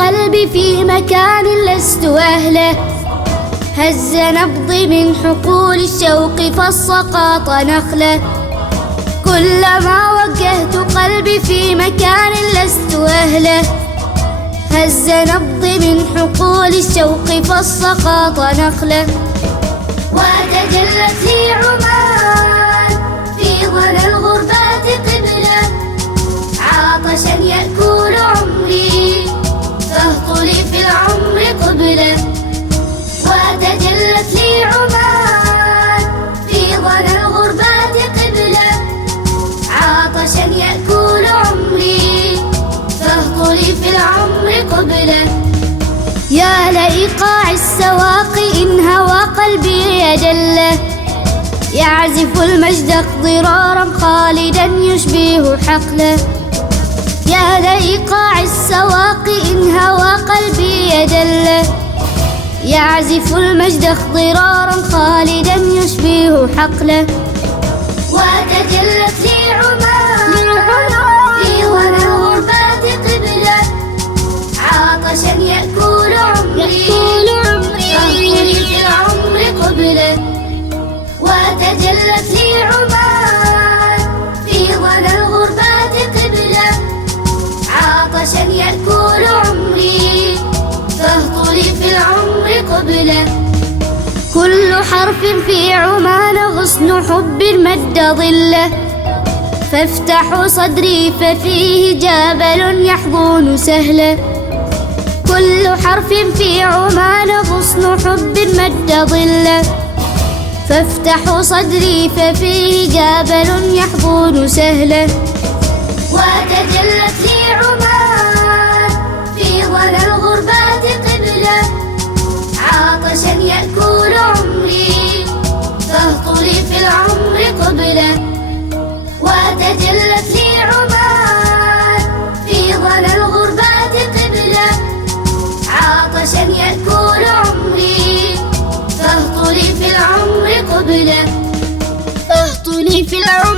قلبي في مكان لست أهله، هز نبضي من حقول الشوق فالسقاط نخله. كلما وجهت قلبي في مكان لست أهله، هز نبضي من حقول الشوق فالسقاط نخله. وتجلت لي عمان في ظل الغربات قبلة، عطشا يأكل عمري فاهطلي في العمر قبلة. وتجلت لي عمان في ظل الغربات قبلة، عطشا يأكل عمري فاهطلي في العمر قبلة. يا لإيقاع السواق إن هوى قلبي يجله، يعزف المجد اقضرارا خالدا يشبه حقله. يا لإيقاع السواق إن هوى قلبي يجله، يعزف المجد اقضرارا خالدا يشبه حقله. وتجلت لي عمان في ظل الغربات قبلة، عطشا يأكل عمري فاهطلي في العمر قبلة. وتجلت لي عمان في ظل الغربات قبلة، عطشا يأكل عمري فاهطلي في العمر قبلة. كل حرف في عمان غصن حب مد ظله، فافتحوا صدري ففيه جبل يحضن سهله. كل حرف في عمان غصن حب مد ظله، فافتحوا صدري ففيه جبل يحضن سهله. وتجلت لي عمان في ظل الغربات قبلة، عطشا يأكل عمري فاهطلي في العمر قبلة. وتجلت لي عمان في ظل الغربات قبلة، عطشا يأكل عمري فاهطلي في العمر قبلة. فاهطلي في العمر